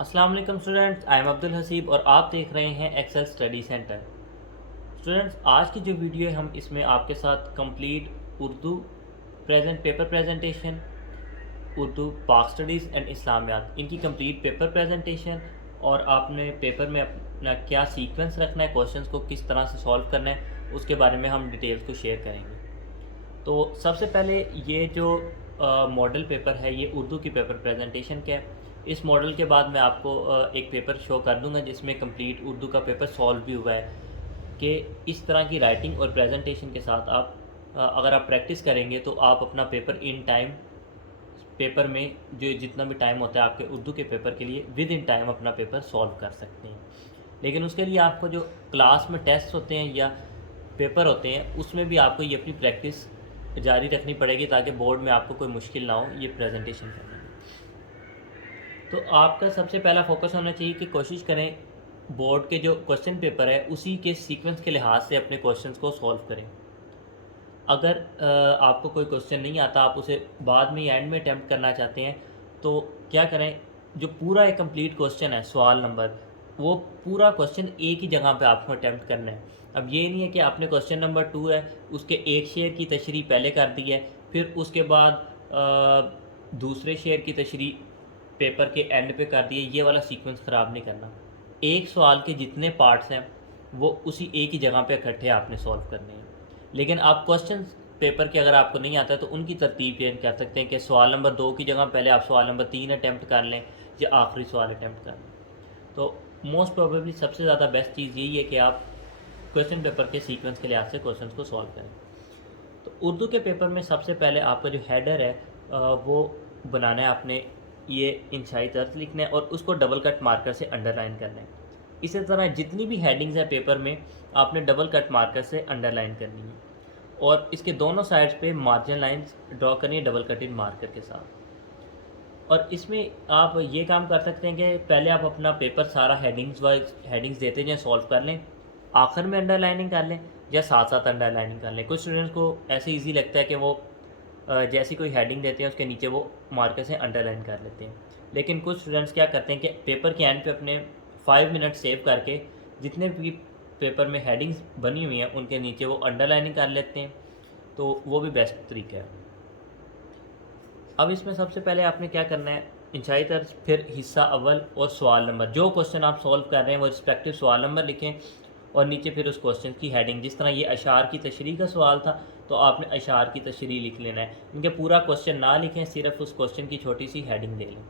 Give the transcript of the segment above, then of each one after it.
السلام علیکم students, I am عبد الحسیب اور آپ دیکھ رہے ہیں ایکسل اسٹڈی سینٹر۔ اسٹوڈنٹس، آج کی جو ویڈیو ہے ہم اس میں آپ کے ساتھ complete Urdu paper presentation, Urdu پاک اسٹڈیز اینڈ اسلامیات، ان کی کمپلیٹ پیپر پریزنٹیشن اور آپ نے پیپر میں اپنا کیا سیکوینس رکھنا ہے، کوشچنس کو کس طرح سے سولو کرنا ہے، اس کے بارے میں ہم ڈیٹیلز کو شیئر کریں گے۔ تو سب سے پہلے یہ جو ماڈل پیپر ہے یہ اردو کی پیپر پریزنٹیشن کا ہے۔ اس ماڈل کے بعد میں آپ کو ایک پیپر شو کر دوں گا جس میں کمپلیٹ اردو کا پیپر سولو بھی ہوا ہے کہ اس طرح کی رائٹنگ اور پریزنٹیشن کے ساتھ آپ اگر آپ پریکٹس کریں گے تو آپ اپنا پیپر ان ٹائم، پیپر میں جو جتنا بھی ٹائم ہوتا ہے آپ کے اردو کے پیپر کے لیے ود ان ٹائم اپنا پیپر سولو کر سکتے ہیں۔ لیکن اس کے لیے آپ کو جو کلاس میں ٹیسٹ ہوتے ہیں یا پیپر ہوتے ہیں اس میں بھی آپ کو یہ اپنی پریکٹس جاری رکھنی پڑے گی تاکہ بورڈ میں آپ کو کوئی مشکل نہ ہو یہ پریزنٹیشن کرنے میں۔ تو آپ کا سب سے پہلا فوکس ہونا چاہیے کہ کوشش کریں بورڈ کے جو کوشچن پیپر ہے اسی کے سیکوینس کے لحاظ سے اپنے کوشچنس کو سولو کریں۔ اگر آپ کو کوئی کوشچن نہیں آتا، آپ اسے بعد میں اینڈ میں اٹیمپٹ کرنا چاہتے ہیں تو کیا کریں، جو پورا ایک کمپلیٹ کوشچن ہے سوال نمبر، وہ پورا کوشچن ایک ہی جگہ پہ آپ کو اٹیمپٹ کرنا ہے۔ اب یہ نہیں ہے کہ آپ نے کوشچن نمبر 2 ہے اس کے ایک شیئر کی تشریح پہلے کر دی ہے، پھر اس کے بعد دوسرے شیئر کی تشریح پیپر کے اینڈ پہ کر دی ہے، یہ والا سیکوینس خراب نہیں کرنا۔ ایک سوال کے جتنے پارٹس ہیں وہ اسی ایک ہی جگہ پہ اکٹھے آپ نے سولو کرنے ہیں۔ لیکن آپ کوشچن پیپر کے اگر آپ کو نہیں آتا ہے تو ان کی ترتیب چینج کر سکتے ہیں کہ سوال نمبر 2 کی جگہ پہلے آپ سوال نمبر 3 اٹیمپٹ کر لیں یا آخری سوال اٹیمپٹ کر لیں۔ تو موسٹ پروبیبلی سب سے زیادہ بیسٹ چیز یہی ہے کہ آپ کوشچن پیپر کے سیکوینس کے لحاظ سے کوشچنس کو سولو کریں۔ تو اردو کے پیپر میں سب سے پہلے آپ کا جو ہیڈر ہے وہ بنانا ہے، آپ نے یہ انشائی طرز لکھنا ہے اور اس کو ڈبل کٹ مارکر سے انڈر لائن کرنا ہے۔ اسی طرح جتنی بھی ہیڈنگز ہیں پیپر میں آپ نے ڈبل کٹ مارکر سے انڈر لائن کرنی ہے اور اس کے دونوں سائڈز پہ مارجن لائنز ڈرا کرنی ہے ڈبل کٹنگ مارکر کے ساتھ۔ اور اس میں آپ یہ کام کر سکتے ہیں کہ پہلے آپ اپنا پیپر سارا ہیڈنگز دیتے جائیں، سولو کر لیں، آخر میں انڈر لائننگ کر لیں یا ساتھ ساتھ انڈر لائننگ کر لیں۔ کچھ اسٹوڈنٹس کو ایسے ایزی لگتا ہے کہ وہ جیسی کوئی ہیڈنگ دیتے ہیں اس کے نیچے وہ مارکر سے انڈر لائن کر لیتے ہیں، لیکن کچھ اسٹوڈنٹس کیا کرتے ہیں کہ پیپر کے اینڈ پہ اپنے 5 منٹ سیو کر کے جتنے بھی پیپر میں ہیڈنگز بنی ہوئی ہیں ان کے نیچے وہ انڈر لائننگ کر لیتے ہیں، تو وہ بھی بیسٹ طریقہ ہے۔ اب اس میں سب سے پہلے آپ نے کیا کرنا ہے، انشائی طرز، پھر حصہ اول اور سوال نمبر، جو کوشچن آپ سولو کر رہے ہیں وہ رسپیکٹیو سوال نمبر لکھیں اور نیچے پھر اس کوشچن کی ہیڈنگ، جس طرح یہ اشعار کی تشریح کا سوال تھا تو آپ نے اشعار کی تشریح لکھ لینا ہے، ان کے پورا کوشچن نہ لکھیں، صرف اس کوشچن کی چھوٹی سی ہیڈنگ دے لیں۔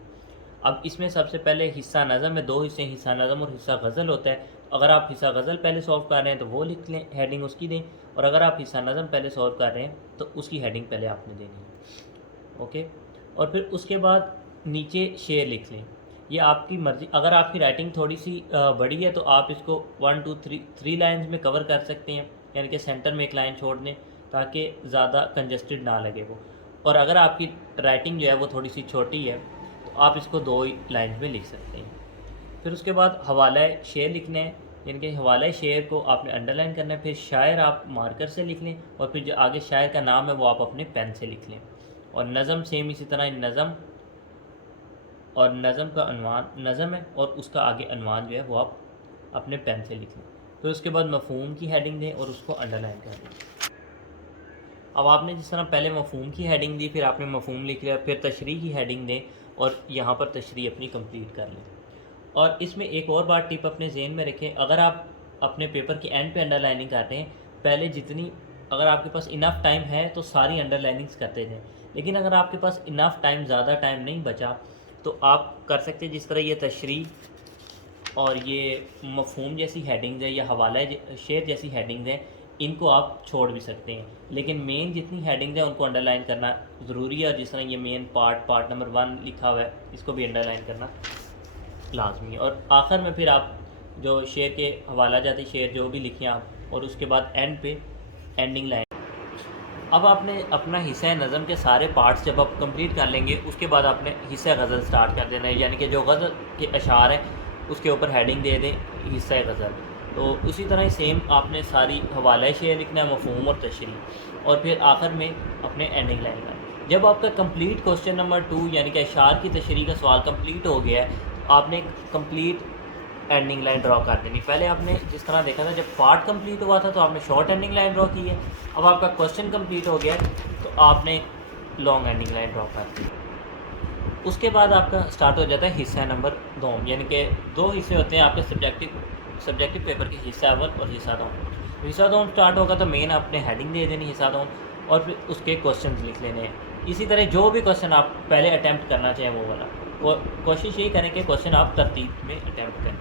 اب اس میں سب سے پہلے حصہ نظم میں 2 حصے، حصہ نظم اور حصہ غزل ہوتا ہے۔ اگر آپ حصہ غزل پہلے سولو کر رہے ہیں تو وہ لکھ لیں، ہیڈنگ اس کی دیں، اور اگر آپ حصہ نظم پہلے سولو کر رہے ہیں تو اس کی ہیڈنگ پہلے آپ نے دینی ہے، اوکے۔ اور پھر اس کے بعد نیچے شعر لکھ لیں، یہ آپ کی مرضی، اگر آپ کی رائٹنگ تھوڑی سی بڑی ہے تو آپ اس کو 1 2 3 لائنز میں کور کر سکتے ہیں، یعنی کہ سینٹر میں ایک لائن چھوڑ دیں تاکہ زیادہ کنجسٹڈ نہ لگے وہ۔ اور اگر آپ کی رائٹنگ جو ہے وہ تھوڑی سی چھوٹی ہے تو آپ اس کو 2 لائنز میں لکھ سکتے ہیں۔ پھر اس کے بعد حوالہ شعر لکھنا ہے، یعنی کہ حوالہ شعر کو آپ نے انڈر لائن کرنا ہے، پھر شاعر آپ مارکر سے لکھ لیں اور پھر جو آگے شاعر کا نام ہے وہ آپ اپنے پین سے لکھ لیں۔ اور نظم سیم اسی طرح نظم، اور نظم کا عنوان نظم ہے اور اس کا آگے عنوان جو ہے وہ آپ اپنے پین سے لکھ لیں۔ پھر اس کے بعد مفہوم کی ہیڈنگ دیں اور اس کو انڈر لائن کر دیں۔ اب آپ نے جس طرح پہلے مفہوم کی ہیڈنگ دی، پھر آپ نے مفہوم لکھ لیا، پھر تشریح کی ہیڈنگ دیں اور یہاں پر تشریح اپنی کمپلیٹ کر لیں۔ اور اس میں ایک اور بات ٹپ اپنے ذہن میں رکھیں، اگر آپ اپنے پیپر کے اینڈ پہ انڈر لائننگ کرتے ہیں، پہلے جتنی، اگر آپ کے پاس انف ٹائم ہے تو ساری انڈر لائننگس کرتے جائیں، لیکن اگر آپ کے پاس انف ٹائم، زیادہ ٹائم نہیں بچا تو آپ کر سکتے ہیں جس طرح یہ تشریح اور یہ مفہوم جیسی ہیڈنگز ہیں یا حوالہ شعر جیسی ہیڈنگز ہیں، ان کو آپ چھوڑ بھی سکتے ہیں، لیکن مین جتنی ہیڈنگز ہیں ان کو انڈر لائن کرنا ضروری ہے، اور جس طرح یہ مین پارٹ نمبر 1 لکھا ہوا ہے اس کو بھی انڈر لائن کرنا لازمی ہے۔ اور آخر میں پھر آپ جو شعر کے حوالہ جاتی شعر جو بھی لکھیں آپ، اور اس کے بعد اینڈ پہ اینڈنگ لائن۔ اب آپ نے اپنا حصہ نظم کے سارے پارٹس جب آپ کمپلیٹ کر لیں گے اس کے بعد آپ نے حصہ غزل سٹارٹ کر دینا ہے، یعنی کہ جو غزل کے اشعار ہیں اس کے اوپر ہیڈنگ دے دیں حصہ غزل۔ تو اسی طرح سیم آپ نے ساری حوالہ شعر لکھنا ہے، مفہوم اور تشریح، اور پھر آخر میں اپنے اینڈنگ لائن کا۔ جب آپ کا کمپلیٹ کوشچن نمبر 2 یعنی کہ اشعار کی تشریح کا سوال کمپلیٹ ہو گیا ہے آپ نے کمپلیٹ اینڈنگ لائن ڈرا کر دینی. پہلے آپ نے جس طرح دیکھا تھا جب پارٹ کمپلیٹ ہوا تھا تو آپ نے شارٹ اینڈنگ لائن ڈرا کی ہے. اب آپ کا کوشچن کمپلیٹ ہو گیا تو آپ نے لانگ اینڈنگ لائن ڈرا کر دی. اس کے بعد آپ کا سٹارٹ ہو جاتا ہے حصہ نمبر 2، یعنی کہ 2 حصے ہوتے ہیں آپ کے سبجیکٹو پیپر کے، حصہ اول اور حصہ 2. حصہ 2 سٹارٹ ہوگا تو مین آپ نے ہیڈنگ دے دینی حصہ 2 اور پھر اس کے کوشچنز لکھ لینے ہیں. اسی طرح جو بھی کوشچن آپ پہلے اٹیمپٹ کرنا چاہیں وہ والا، کوشش یہی کریں کہ کوشچن آپ ترتیب میں اٹیمپٹ کریں.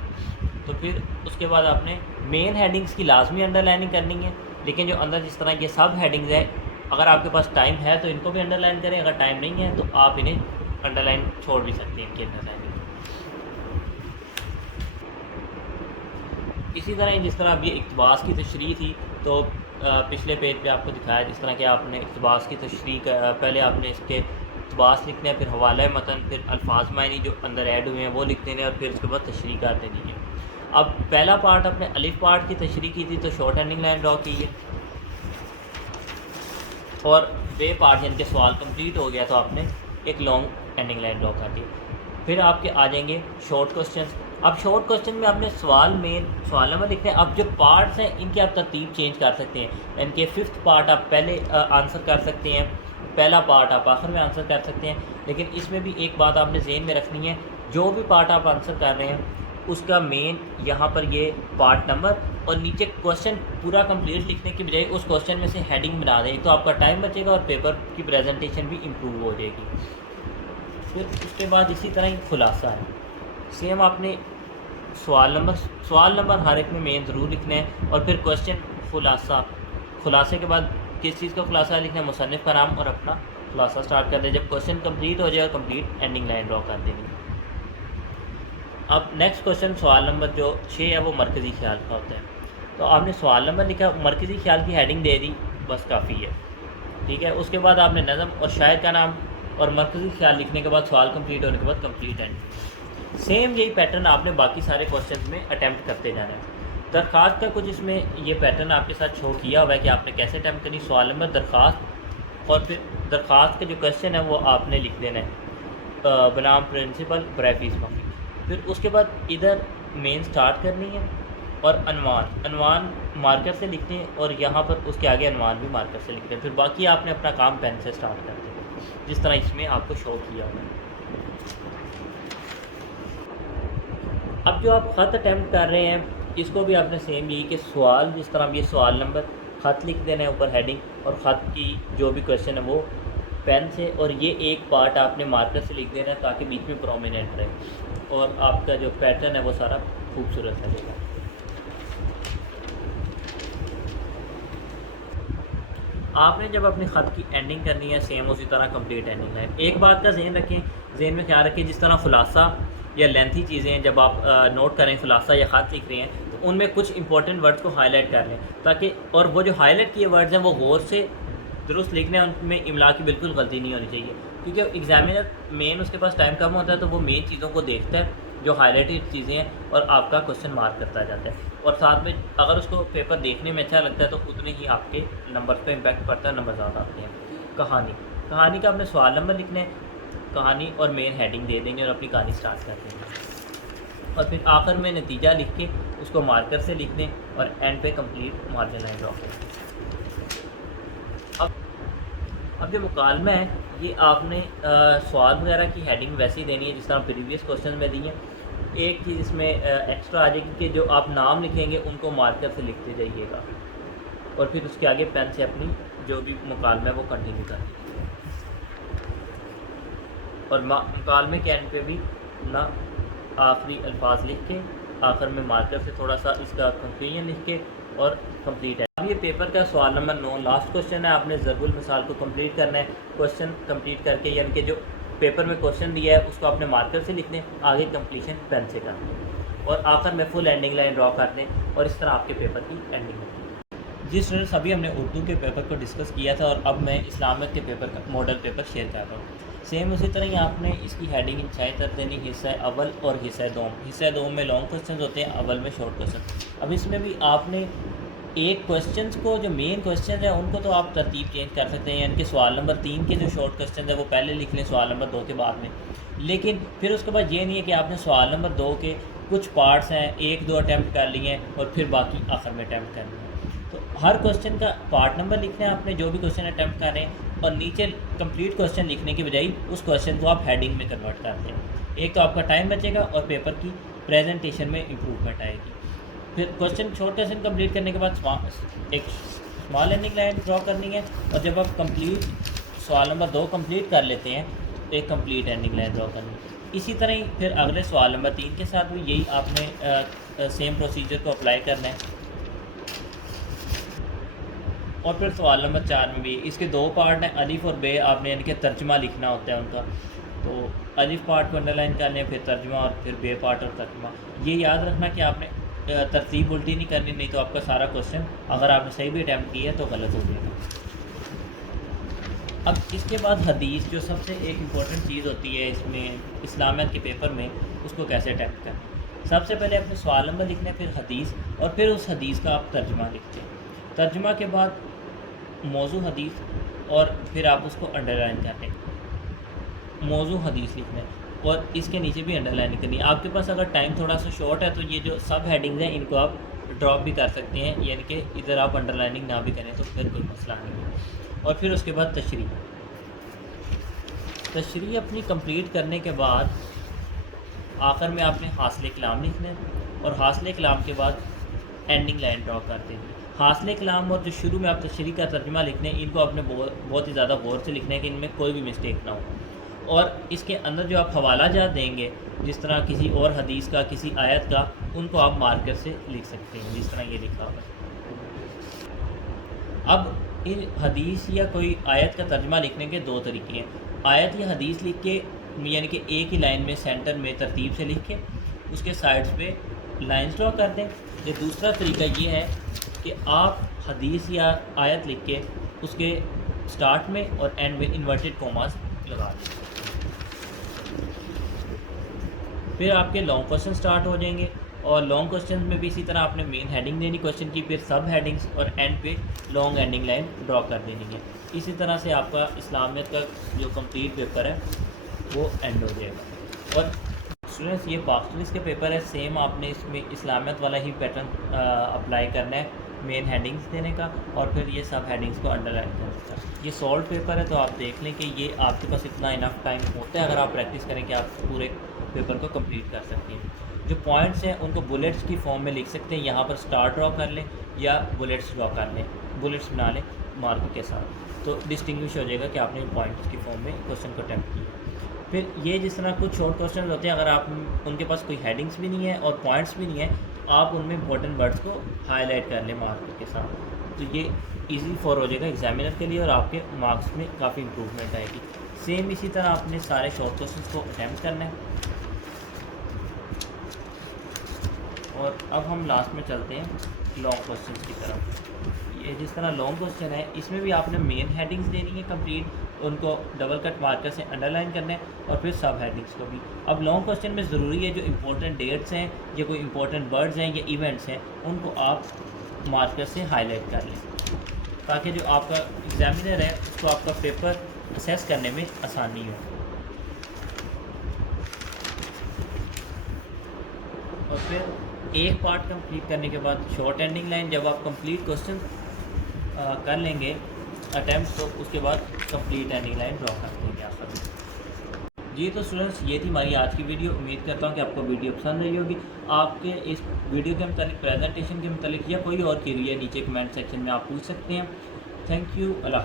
تو پھر اس کے بعد آپ نے مین ہیڈنگز کی لازمی انڈر لائننگ کرنی ہے، لیکن جو اندر جس طرح یہ سب ہیڈنگز ہیں اگر آپ کے پاس ٹائم ہے تو ان کو بھی انڈر لائن کریں، اگر ٹائم نہیں ہے تو آپ انہیں انڈر لائن چھوڑ بھی سکتے ہیں ان کی انڈر لائننگ. اسی طرح جس طرح اب یہ اقتباس کی تشریح تھی تو پچھلے پیج پہ آپ کو دکھایا جس طرح کہ آپ نے اقتباس کی تشریح پہلے آپ نے اس کے اقتباس لکھنے ہیں، پھر حوالہ متن، پھر الفاظ معنی جو اندر ایڈ ہوئے ہیں وہ لکھ دینے، اور پھر اس کے بعد تشریح کر دینی ہے. اب پہلا پارٹ اپنے الف پارٹ کی تشریح کی تھی تو شارٹ اینڈنگ لائن ڈرا کی ہے، اور بے پارٹ یعنی کہ سوال کمپلیٹ ہو گیا تو آپ نے ایک لانگ اینڈنگ لائن ڈرا کر دی. پھر آپ کے آ جائیں گے شارٹ کوشچنس. اب شارٹ کوشچن میں آپ نے سوال نمبر لکھنے ہیں. اب جو پارٹس ہیں ان کی آپ ترتیب چینج کر سکتے ہیں، یعنی کہ 5th پارٹ آپ پہلے آنسر کر سکتے ہیں، پہلا پارٹ آپ آخر میں آنسر کر سکتے ہیں. لیکن اس میں بھی ایک بات آپ نے ذہن میں رکھنی ہے، جو بھی پارٹ آپ آنسر کر رہے ہیں اس کا مین یہاں پر یہ پارٹ نمبر اور نیچے کوشچن پورا کمپلیٹ لکھنے کی بجائے اس کوشچن میں سے ہیڈنگ بنا دیں تو آپ کا ٹائم بچے گا اور پیپر کی پریزنٹیشن بھی امپروو ہو جائے گی. پھر اس کے بعد اسی طرح ہی خلاصہ ہے، سیم آپ نے سوال نمبر ہر ایک میں مین ضرور لکھنا ہے، اور پھر کوشچن خلاصے کے بعد کس چیز کا خلاصہ لکھنا ہے، مصنف کا نام اور اپنا خلاصہ سٹارٹ کر دیں. جب کوشچن کمپلیٹ ہو جائے اور کمپلیٹ اینڈنگ لائن ڈرا کر دیں گے. اب نیکسٹ کوشچن سوال نمبر جو 6 ہے وہ مرکزی خیال کا ہوتا ہے. تو آپ نے سوال نمبر لکھا، مرکزی خیال کی ہیڈنگ دے دی، بس کافی ہے، ٹھیک ہے. اس کے بعد آپ نے نظم اور شاعر کا نام اور مرکزی خیال لکھنے کے بعد سوال کمپلیٹ ہونے کے بعد کمپلیٹ اینڈ. سیم یہی پیٹرن آپ نے باقی سارے کوشچنز میں اٹیمپٹ کرتے جانا ہے. درخواست کا کچھ اس میں یہ پیٹرن آپ کے ساتھ شو کیا ہوا ہے کہ آپ نے کیسے اٹیمپٹ کرنی. سوال نمبر درخواست، اور پھر درخواست کے جو کوشچن ہے وہ آپ نے لکھ دینا ہے بنام پرنسپل برائے فیس معافی. پھر اس کے بعد ادھر مین سٹارٹ کرنی ہے، اور عنوان مارکر سے لکھتے ہیں، اور یہاں پر اس کے آگے عنوان بھی مارکر سے لکھتے ہیں. پھر باقی آپ نے اپنا کام پین سے سٹارٹ کرتے ہیں جس طرح اس میں آپ کو شو کیا ہوا ہے. اب جو آپ خط اٹیمپٹ کر رہے ہیں اس کو بھی آپ نے سیم یہی کہ سوال جس طرح یہ سوال نمبر خط لکھ دینا ہے اوپر ہیڈنگ، اور خط کی جو بھی کوشچن ہے وہ پین سے، اور یہ ایک پارٹ آپ نے مارکر سے لکھ دینا ہے تاکہ بیچ میں پرومیننٹ رہے، اور آپ کا جو پیٹرن ہے وہ سارا خوبصورت لگے گا. آپ نے جب اپنے خط کی اینڈنگ کرنی ہے سیم اسی طرح کمپلیٹ اینڈنگ ہے. ایک بات کا ذہن میں خیال رکھیں، جس طرح خلاصہ یا لینتھی چیزیں ہیں جب آپ نوٹ کریں خلاصہ یا خط لکھ رہے ہیں تو ان میں کچھ امپورٹنٹ ورڈز کو ہائی لائٹ کر لیں تاکہ، اور وہ جو ہائی لائٹ کیے ورڈز ہیں وہ غور سے درست لکھنے ہیں، ان میں املا کی بالکل غلطی نہیں ہونی چاہیے، کیونکہ ایگزامینر مین اس کے پاس ٹائم کم ہوتا ہے تو وہ مین چیزوں کو دیکھتا ہے جو ہائی لائٹڈ چیزیں ہیں اور آپ کا کوشچن مارک کرتا جاتا ہے. اور ساتھ میں اگر اس کو پیپر دیکھنے میں اچھا لگتا ہے تو اتنے ہی آپ کے نمبر پہ امپیکٹ پڑتا ہے، نمبر زیادہ آتے ہیں. کہانی کا اپنے سوال نمبر لکھنا ہے، کہانی اور مین ہیڈنگ دے دیں گے اور اپنی کہانی سٹارٹ کر دیں گے، اور پھر آخر میں نتیجہ لکھ کے اس کو مارکر سے لکھ دیں اور اینڈ پہ کمپلیٹ مارجن لائن ڈرا کریں. اب جو مکالمہ ہے یہ آپ نے سوال وغیرہ کی ہیڈنگ ویسے ہی دینی ہے جس طرح پریویس کوشچن میں دی ہیں. ایک چیز اس میں ایکسٹرا آ جائے گی کہ جو آپ نام لکھیں گے ان کو مارکر سے لکھتے جائیے گا، اور پھر اس کے آگے پین سے اپنی جو بھی مکالمہ ہے وہ کنٹینیو کر دیجیے گا، اور مکالمے کے اینڈ پہ بھی نہ آخری الفاظ لکھ کے آخر میں مارکر سے تھوڑا سا اس کا کنکلوژن لکھ کے اور کمپلیٹ ہے. اب یہ پیپر کا سوال نمبر 9 لاسٹ کوشچن ہے. آپ نے ضرب المثال کو کمپلیٹ کرنا ہے کوشچن کمپلیٹ کر کے، یعنی کہ جو پیپر میں کوشچن دیا ہے اس کو اپنے مارکر سے لکھ دیں، آگے کمپلیشن پین سے کر دیں، اور آخر میں فل اینڈنگ لائن ڈرا کر دیں، اور اس طرح آپ کے پیپر کی اینڈنگ ہوتی ہے. جی اسٹوڈنٹس، ابھی ہم نے اردو کے پیپر کو ڈسکس کیا تھا، اور اب میں اسلامت کے پیپر کا ماڈل پیپر شیئر کر رہا ہوں. سیم اسی طرح ہی آپ نے اس کی ہیڈنگ انچائی کر دینی، حصہ اول اور حصہ دوم. حصہ دوم میں لانگ کوشچنز ہوتے ہیں، اول میں شارٹ کوشچن. اب اس میں بھی آپ نے ایک کوشچنز کو جو مین کوشچن ہیں ان کو تو آپ ترتیب چینج کر سکتے ہیں، یعنی کہ سوال نمبر 3 کے جو شارٹ کوشچنز ہیں وہ پہلے لکھ لیں سوال نمبر 2 کے بعد میں، لیکن پھر اس کے بعد یہ نہیں ہے کہ آپ نے سوال نمبر 2 کے کچھ پارٹس ہیں 1-2 اٹیمپٹ کر لیے ہیں اور پھر باقی آخر میں اٹیمپٹ کرنے ہیں. تو ہر کوشچن کا پارٹ نمبر لکھنا ہے آپ نے جو بھی کوشچن اٹیمپٹ کر رہے ہیں, اور نیچے کمپلیٹ کوشچن لکھنے کی بجائے اس کوشچن کو آپ ہیڈنگ میں کنورٹ کرتے ہیں. ایک تو آپ کا ٹائم بچے گا اور پیپر کی پریزنٹیشن میں امپروومنٹ آئے گی. پھر شارٹ کوشچن کمپلیٹ کرنے کے بعد ایک اسمال لرننگ لائن ڈرا کرنی ہے, اور جب آپ کمپلیٹ سوال نمبر 2 کمپلیٹ کر لیتے ہیں تو ایک کمپلیٹ اینڈنگ لائن ڈرا کرنی ہے. اسی طرح ہی پھر اگلے سوال نمبر 3 کے ساتھ بھی یہی آپ نے سیم پروسیجر کو اپلائی کرنا ہے. اور پھر سوال نمبر 4 میں بھی اس کے 2 پارٹ ہیں, الف اور بے, آپ نے یعنی کہ ترجمہ لکھنا ہوتا ہے ان کا. تو الف پارٹ کو انڈر لائن کر لیں, پھر ترجمہ, اور پھر بے پارٹ اور ترجمہ. یہ یاد رکھنا کہ آپ نے ترتیب الٹی نہیں کرنی, نہیں تو آپ کا سارا کوشچن اگر آپ نے صحیح بھی اٹیمپٹ کیا ہے تو غلط ہو جائے گا. اب اس کے بعد حدیث جو سب سے ایک امپورٹنٹ چیز ہوتی ہے اس میں اسلامیت کے پیپر میں, اس کو کیسے اٹیمپٹ کریں. سب سے پہلے اپنے سوال نمبر لکھنا ہے, پھر حدیث, اور پھر اس حدیث کا آپ ترجمہ لکھتے ہیں. ترجمہ کے بعد موضوع حدیث, اور پھر آپ اس کو انڈر لائن کریں. موضوع حدیث لکھنا ہے اور اس کے نیچے بھی انڈر لائن کرنی ہے. آپ کے پاس اگر ٹائم تھوڑا سا شارٹ ہے تو یہ جو سب ہیڈنگز ہیں ان کو آپ ڈراپ بھی کر سکتے ہیں, یعنی کہ ادھر آپ انڈر لائننگ نہ بھی کریں تو پھر کوئی مسئلہ نہیں ہے. اور پھر اس کے بعد تشریح اپنی کمپلیٹ کرنے کے بعد آخر میں آپ نے حاصل کلام لکھنا ہے, اور حاصل کلام کے بعد اینڈنگ لائن ڈرا کر دیں گے. حاصل کلام اور جو شروع میں آپ تشریح کا ترجمہ لکھنے ہیں ان کو آپ نے بہت ہی زیادہ غور سے لکھنا ہے کہ ان میں کوئی بھی مسٹیک نہ ہو. اور اس کے اندر جو آپ حوالہ جات دیں گے, جس طرح کسی اور حدیث کا, کسی آیت کا, ان کو آپ مارکر سے لکھ سکتے ہیں جس طرح یہ لکھا ہوا ہے. اب ان حدیث یا کوئی آیت کا ترجمہ لکھنے کے 2 طریقے ہیں. آیت یا حدیث لکھ کے, یعنی کہ ایک ہی لائن میں سینٹر میں ترتیب سے لکھ کے اس کے سائڈز پہ لائنز ڈرا کر دیں. یا دوسرا طریقہ یہ ہے کہ آپ حدیث یا آیت لکھ کے اس کے سٹارٹ میں اور اینڈ میں انورٹڈ کوماز لگا دیں. پھر آپ کے لانگ کوشچن سٹارٹ ہو جائیں گے, اور لانگ کوشچن میں بھی اسی طرح آپ نے مین ہیڈنگ دینی کوشچن کی, پھر سب ہیڈنگس, اور اینڈ پہ لانگ اینڈنگ لائن ڈرا کر دینی ہے. اسی طرح سے آپ کا اسلامیت کا جو کمپلیٹ پیپر ہے وہ اینڈ ہو جائے گا. اور اسٹوڈنٹس یہ پاکستانیز کے پیپر ہے, سیم آپ نے اس میں اسلامیت والا ہی پیٹرن اپلائی کرنا ہے, مین ہیڈنگس دینے کا اور پھر یہ سب ہیڈنگس کو انڈر لائن کرنے کا. یہ سالٹ پیپر ہے تو آپ دیکھ لیں کہ یہ آپ کے پاس اتنا انف ٹائم ہوتا ہے اگر آپ پریکٹس کریں کہ آپ پورے پیپر کو کمپلیٹ کر سکتے ہیں. جو پوائنٹس ہیں ان کو بلیٹس کی فارم میں لکھ سکتے ہیں, یہاں پر اسٹار ڈرا کر لیں یا بلیٹس ڈرا کر لیں, بلیٹس بنا لیں مارکر کے ساتھ, تو ڈسٹنگوش ہو جائے گا کہ آپ نے پوائنٹس کی فارم میں کوشچن کو اٹیمپٹ کیا. پھر یہ جس طرح کچھ شارٹ کوشچن ہوتے ہیں, اگر آپ ان کے پاس کوئی ہیڈنگس بھی نہیں ہے اور پوائنٹس بھی نہیں ہے, آپ ان میں امپورٹنٹ ورڈس کو ہائی لائٹ کر لیں مارکر کے ساتھ, تو یہ ایزی فور ہو جائے گا ایگزامینر کے لیے اور آپ کے مارکس میں کافی امپروومنٹ آئے گی. سیم اسی طرح آپ نے سارے شارٹ کوشچنس کو اٹیمپٹ کرنا ہے. اور اب ہم لاسٹ میں چلتے ہیں لانگ کوشچنس کی طرف. یہ جس طرح لانگ کوشچن ہے اس میں بھی آپ نے مین ہیڈنگس دینی ہے کمپلیٹ, ان کو ڈبل کٹ مارکر سے انڈر لائن کرنا ہے, اور پھر سب ہیڈنگس کو بھی. اب لانگ کوشچن میں ضروری ہے جو امپورٹنٹ ڈیٹس ہیں یا کوئی امپورٹنٹ ورڈز ہیں یا ایونٹس ہیں ان کو آپ مارکر سے ہائی لائٹ کر لیں, تاکہ جو آپ کا ایگزامینر ہے اس کو آپ کا پیپر اسیس کرنے میں آسانی ہو. اور پھر ایک پارٹ کمپلیٹ کرنے کے بعد شارٹ اینڈنگ لائن, جب آپ کمپلیٹ کوشچن کر لیں گے اٹیمپٹ تو اس کے بعد کمپلیٹ اینڈنگ لائن ڈرا کر دیں گے آخر میں. جی تو اسٹوڈنٹس یہ تھی ہماری آج کی ویڈیو. امید کرتا ہوں کہ آپ کو ویڈیو پسند رہی ہوگی. آپ کے اس ویڈیو کے متعلق, پریزنٹیشن کے متعلق یا کوئی اور کیریئر نیچے کمنٹ سیکشن میں آپ پوچھ سکتے ہیں. Thank you. اللہ